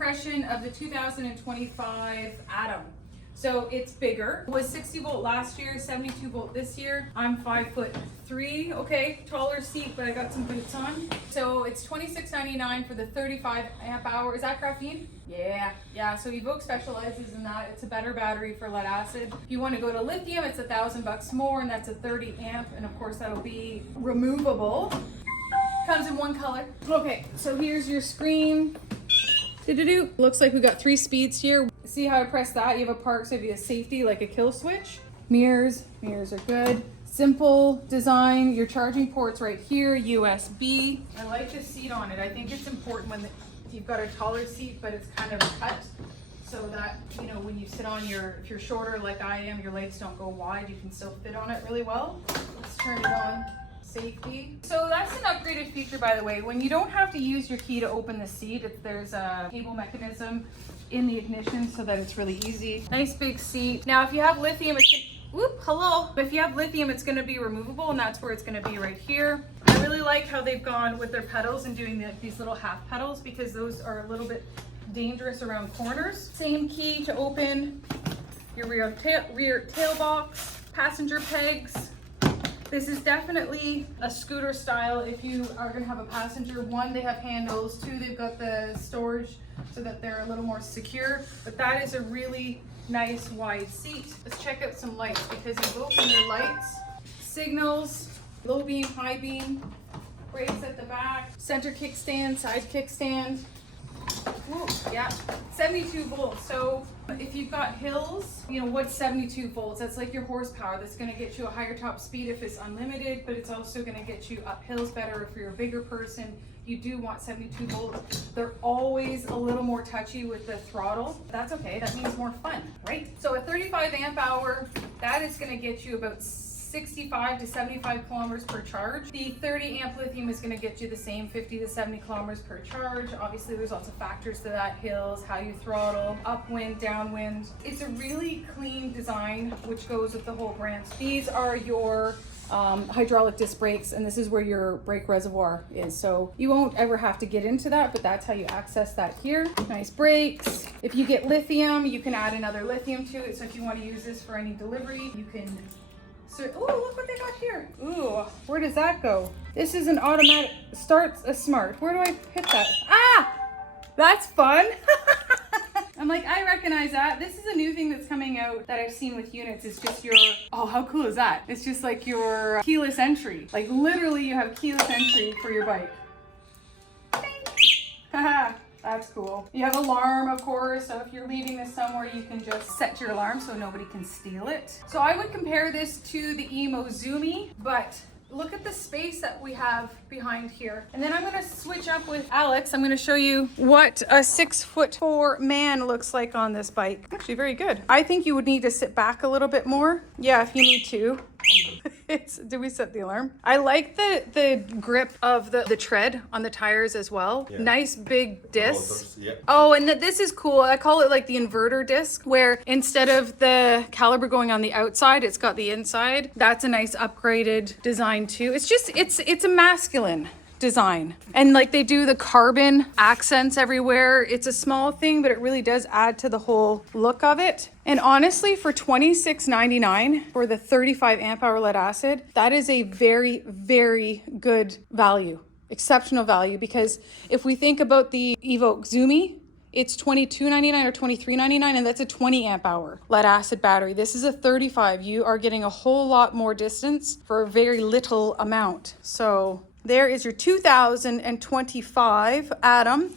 impression of the 2025 Atom. So it's bigger. It was 60 volt last year, 72 volt this year. I'm 5'3", okay, taller seat, but I got some boots on. So it's $26.99 for the 35 amp hour. Is that graphene? Yeah, so Evoque specializes in that. It's a better battery for lead acid. If you want to go to lithium, it's $1,000 more, and that's a 30 amp, and of course that'll be removable. Comes in one color. Okay, so here's your screen. Looks like we got 3 speeds here. See how I press that? You have a park, so you have a safety, like a kill switch. Mirrors are good. Simple design. Your charging port's right here, USB. I like the seat on it. I think it's important when you've got a taller seat, but it's kind of cut so that, you know, when you sit on if you're shorter like I am, your legs don't go wide, you can still fit on it really well. Let's turn it on. Safety. So that's an upgraded feature, by the way. When you don't have to use your key to open the seat, there's a cable mechanism in the ignition so that it's really easy. Nice big seat. Now, if you have lithium, if you have lithium, it's going to be removable, and that's where it's going to be right here. I really like how they've gone with their pedals and doing these little half pedals, because those are a little bit dangerous around corners. Same key to open your rear tail box, passenger pegs. This is definitely a scooter style if you are going to have a passenger. 1, they have handles. 2, they've got the storage so that they're a little more secure. But that is a really nice wide seat. Let's check out some lights, because you open their lights, signals, low beam, high beam, brakes at the back, center kickstand, side kickstand. Ooh, yeah, 72 volts. So if you've got hills, you know, what's 72 volts? That's like your horsepower. That's going to get you a higher top speed if it's unlimited, but it's also going to get you up hills better if you're a bigger person. You do want 72 volts. They're always a little more touchy with the throttle. That's okay. That means more fun, right? So a 35 amp hour, that is going to get you about 65 to 75 kilometers per charge. The 30 amp lithium is going to get you the same 50 to 70 kilometers per charge. Obviously, there's lots of factors to that: hills, how you throttle, upwind, downwind. It's a really clean design, which goes with the whole brand. These are your hydraulic disc brakes, and this is where your brake reservoir is. So you won't ever have to get into that, but that's how you access that here. Nice brakes. If you get lithium, you can add another lithium to it. So if you want to use this for any delivery, you can. So, oh, look what they got here. Ooh, where does that go? This is an automatic, starts a smart. Where do I hit that? Ah, that's fun. I'm like, I recognize that. This is a new thing that's coming out that I've seen with units. It's just your, oh, how cool is that? It's just like your keyless entry. Like literally you have keyless entry for your bike. Haha. That's cool. You have alarm, of course, so if you're leaving this somewhere, you can just set your alarm so nobody can steal it. So I would compare this to the Emo Zoomy, but look at the space that we have behind here. And then I'm gonna switch up with Alex. I'm gonna show you what a 6'4" man looks like on this bike. Actually very good. I think you would need to sit back a little bit more. Yeah, if you need to. Did we set the alarm? I like the grip of the tread on the tires as well. Yeah. Nice big disc. Yeah. Oh, and this is cool. I call it like the inverter disc, where instead of the caliber going on the outside, it's got the inside. That's a nice upgraded design too. It's just, it's a masculine design, and like they do the carbon accents everywhere. It's a small thing, but it really does add to the whole look of it. And honestly, for $26.99 for the 35 amp hour lead acid, that is a very, very good value, exceptional value. Because if we think about the Evoque Zoomy, it's $22.99 or $23.99, and that's a 20 amp hour lead acid battery. This is a 35. You are getting a whole lot more distance for a very little amount. So there is your 2025 Atom.